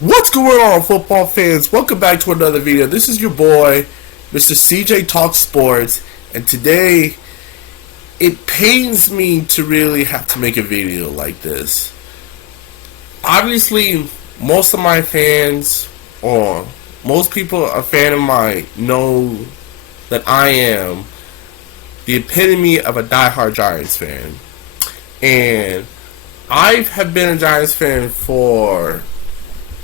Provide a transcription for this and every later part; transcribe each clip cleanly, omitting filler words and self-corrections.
What's going on, football fans? Welcome back to another video. This is your boy, Mr. CJ Talk Sports, and today it pains me to really have to make a video like this. Obviously, most of my fans, or most people a fan of mine, know that I am the epitome of a diehard Giants fan. And I have been a Giants fan for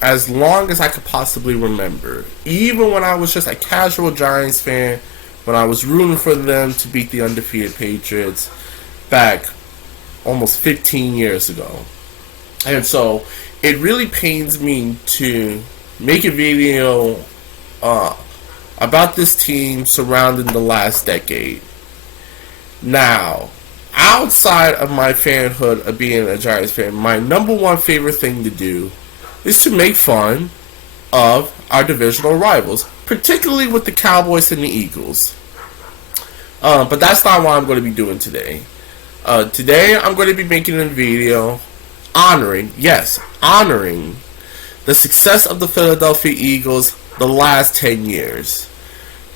as long as I could possibly remember. Even when I was just a casual Giants fan, when I was rooting for them to beat the undefeated Patriots back almost 15 years ago. And so it really pains me to make a video about this team surrounding the last decade. Now, outside of my fanhood of being a Giants fan, my number one favorite thing to do is to make fun of our divisional rivals, particularly with the Cowboys and the Eagles. But that's not what I'm going to be doing today. Today I'm going to be making a video honoring the success of the Philadelphia Eagles the last 10 years.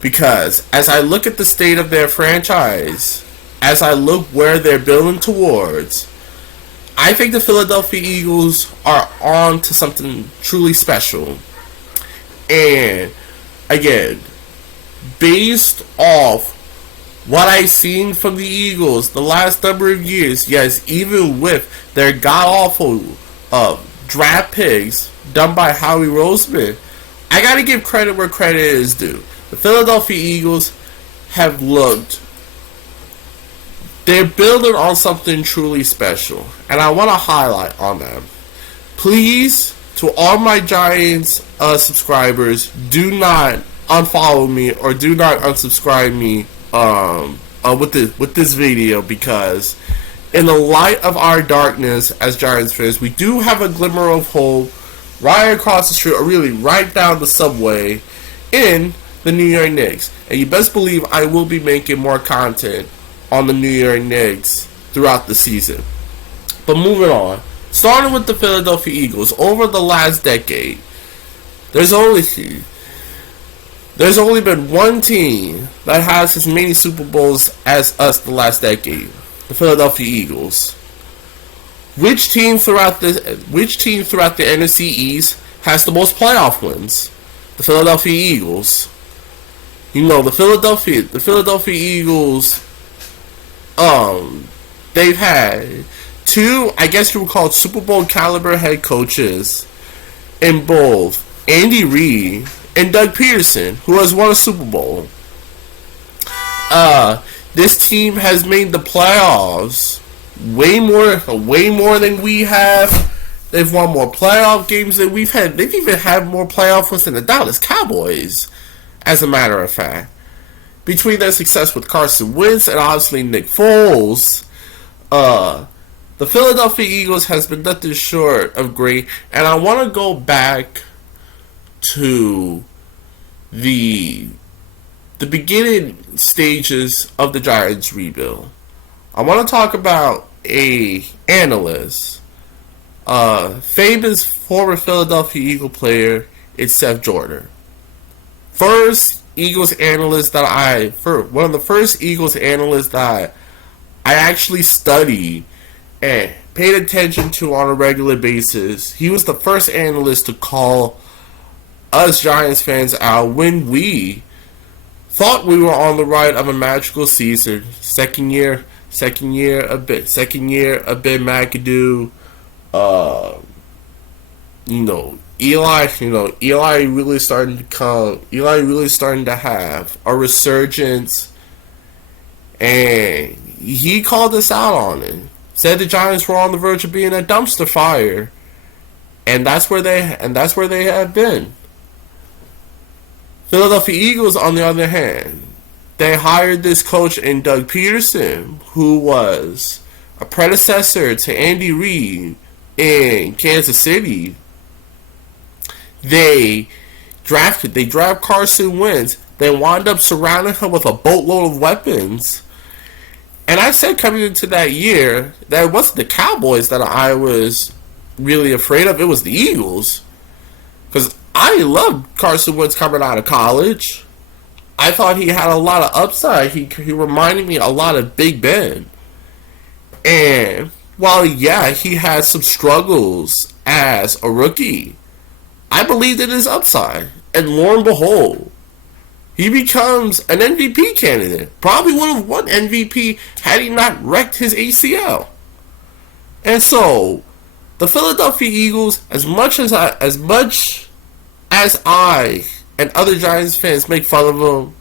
Because as I look at the state of their franchise, as I look where they're building towards, I think the Philadelphia Eagles are on to something truly special. And again, based off what I've seen from the Eagles the last number of years, yes, even with their god-awful draft picks done by Howie Roseman, I gotta give credit where credit is due. The Philadelphia Eagles have looked, they're building on something truly special, and I want to highlight on them. Please, to all my Giants subscribers, do not unfollow me or do not unsubscribe me with this video, because in the light of our darkness as Giants fans, we do have a glimmer of hope right across the street, or really right down the subway, in the New York Knicks. And you best believe I will be making more content on the New York Knicks throughout the season. But moving on, starting with the Philadelphia Eagles, over the last decade, there's only been one team that has as many Super Bowls as us the last decade: the Philadelphia Eagles. Which team throughout the NFC East has the most playoff wins? The Philadelphia Eagles. You know, the Philadelphia Eagles, they've had two, I guess you would call it, Super Bowl caliber head coaches in both Andy Reid and Doug Peterson, who has won a Super Bowl. This team has made the playoffs way more than we have. They've won more playoff games than we've had. They've even had more playoff wins than the Dallas Cowboys, as a matter of fact. Between their success with Carson Wentz and obviously Nick Foles, the Philadelphia Eagles has been nothing short of great. And I want to go back to the beginning stages of the Giants rebuild. I want to talk about a analyst, famous former Philadelphia Eagle player. It's Seth Joyner. One of the first Eagles analysts that I actually studied and paid attention to on a regular basis. He was the first analyst to call us Giants fans out when we thought we were on the right of a magical season. Second year, a bit McAdoo. Eli really starting to come. Eli really starting to have a resurgence, and he called us out on it. Said the Giants were on the verge of being a dumpster fire, and that's where they have been. Philadelphia Eagles, on the other hand, they hired this coach in Doug Peterson, who was a predecessor to Andy Reid in Kansas City. They draft Carson Wentz. They wound up surrounding him with a boatload of weapons. And I said coming into that year that it wasn't the Cowboys that I was really afraid of. It was the Eagles. Because I loved Carson Wentz coming out of college. I thought he had a lot of upside. He reminded me a lot of Big Ben. And while, yeah, he had some struggles as a rookie, I believed in his upside. And lo and behold, he becomes an MVP candidate. Probably would have won MVP had he not wrecked his ACL. And so, the Philadelphia Eagles, as much as I and other Giants fans make fun of them,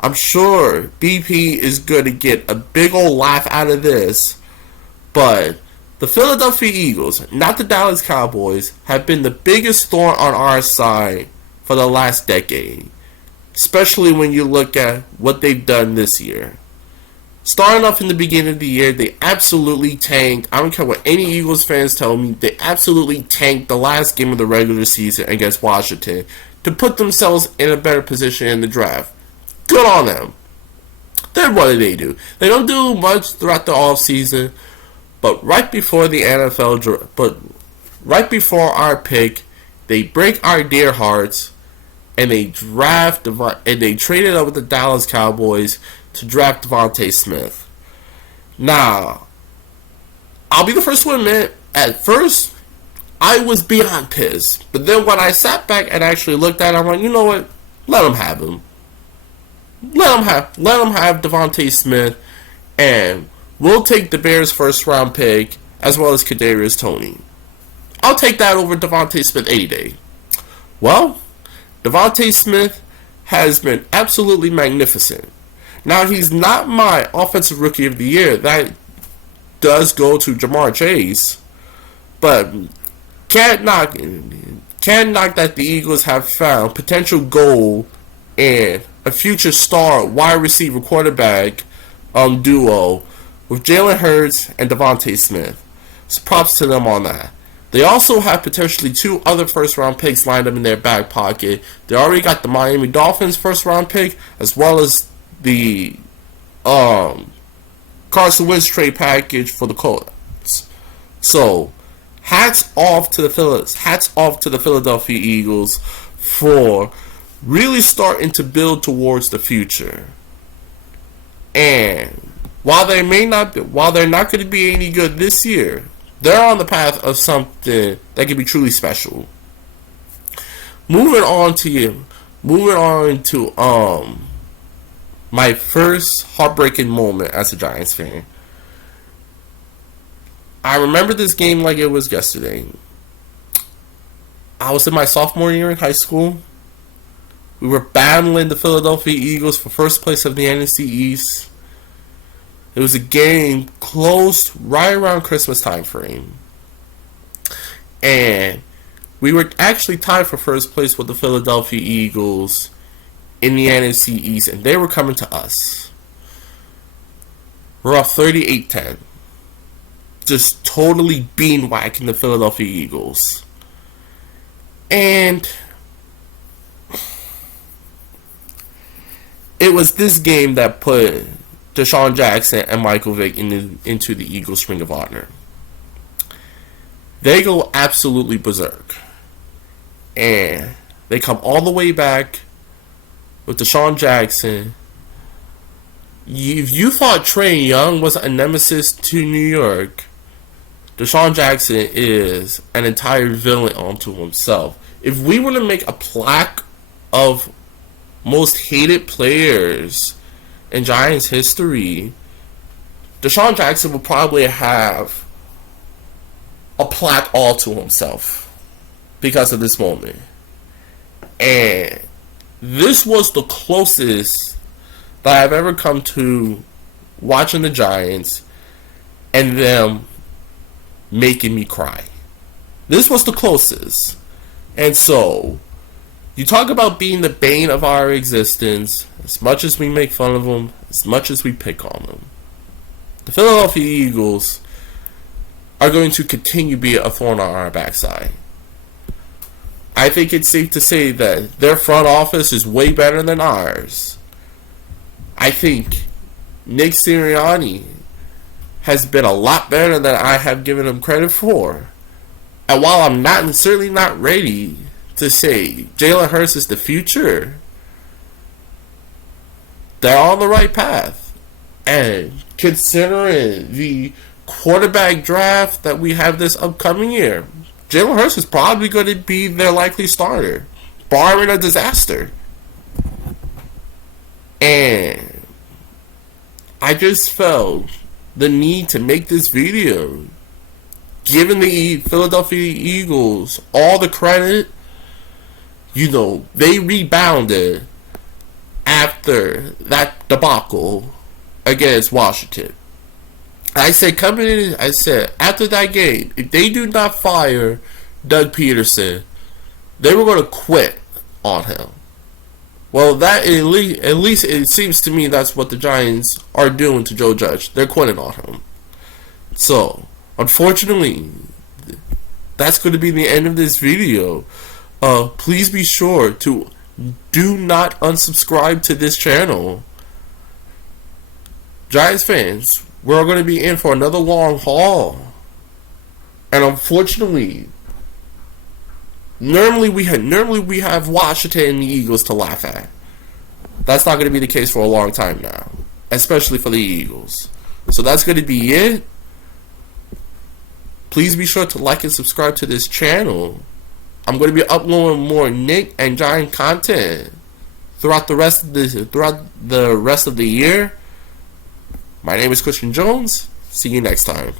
I'm sure BP is going to get a big old laugh out of this. But the Philadelphia Eagles, not the Dallas Cowboys, have been the biggest thorn on our side for the last decade. Especially when you look at what they've done this year. Starting off in the beginning of the year, they absolutely tanked. I don't care what any Eagles fans tell me. They absolutely tanked the last game of the regular season against Washington to put themselves in a better position in the draft. Good on them. Then what do? They don't do much throughout the offseason, but right before the NFL draft, right before our pick, they break our dear hearts, and they traded up with the Dallas Cowboys to draft DeVonta Smith. Now, I'll be the first to admit, at first, I was beyond pissed. But then when I sat back and actually looked at it, I'm like, you know what? Let them have him. Let them have DeVonta Smith, and we'll take the Bears' first round pick as well as Kadarius Toney. I'll take that over DeVonta Smith any day. Well, DeVonta Smith has been absolutely magnificent. Now, he's not my offensive rookie of the year. That does go to Jamar Chase. But can't knock that the Eagles have found potential gold in a future star wide receiver quarterback duo with Jalen Hurts and DeVonta Smith. So props to them on that. They also have potentially 2 other first-round picks lined up in their back pocket. They already got the Miami Dolphins first-round pick, as well as the Carson Wentz trade package for the Colts. So, hats off to the Philadelphia Eagles for really starting to build towards the future. And while they're not going to be any good this year, they're on the path of something that can be truly special. Moving on to my first heartbreaking moment as a Giants fan. I remember this game like it was yesterday. I was in my sophomore year in high school. We were battling the Philadelphia Eagles for first place of the NFC East. It was a game close right around Christmas time frame. And we were actually tied for first place with the Philadelphia Eagles in the NFC East, and they were coming to us. We're up 38-10. Just totally bean-whacking the Philadelphia Eagles. And it was this game that put Deshaun Jackson and Michael Vick into the Eagles Ring of Honor. They go absolutely berserk. And they come all the way back with Deshaun Jackson. If you thought Trae Young was a nemesis to New York, Deshaun Jackson is an entire villain unto himself. If we were to make a plaque of most hated players in Giants history, Deshaun Jackson will probably have a plaque all to himself because of this moment. And this was the closest that I've ever come to watching the Giants and them making me cry. This was the closest. And so, you talk about being the bane of our existence. As much as we make fun of them, as much as we pick on them, the Philadelphia Eagles are going to continue to be a thorn on our backside. I think it's safe to say that their front office is way better than ours. I think Nick Sirianni has been a lot better than I have given him credit for. And while I'm certainly not ready to say Jalen Hurts is the future, they're on the right path. And considering the quarterback draft that we have this upcoming year, Jalen Hurts is probably going to be their likely starter, barring a disaster. And I just felt the need to make this video, giving the Philadelphia Eagles all the credit. You know, they rebounded after that debacle against Washington. I said coming in, I said after that game, if they do not fire Doug Peterson, they were going to quit on him. Well, that at least it seems to me that's what the Giants are doing to Joe Judge. They're quitting on him. So, unfortunately, that's going to be the end of this video. Please be sure to do not unsubscribe to this channel. Giants fans, we're going to be in for another long haul. And unfortunately, normally we have Washington and the Eagles to laugh at. That's not going to be the case for a long time now, especially for the Eagles. So that's going to be it. Please be sure to like and subscribe to this channel. I'm going to be uploading more Knick and Giant content throughout the rest of the year. My name is Christian Jones. See you next time.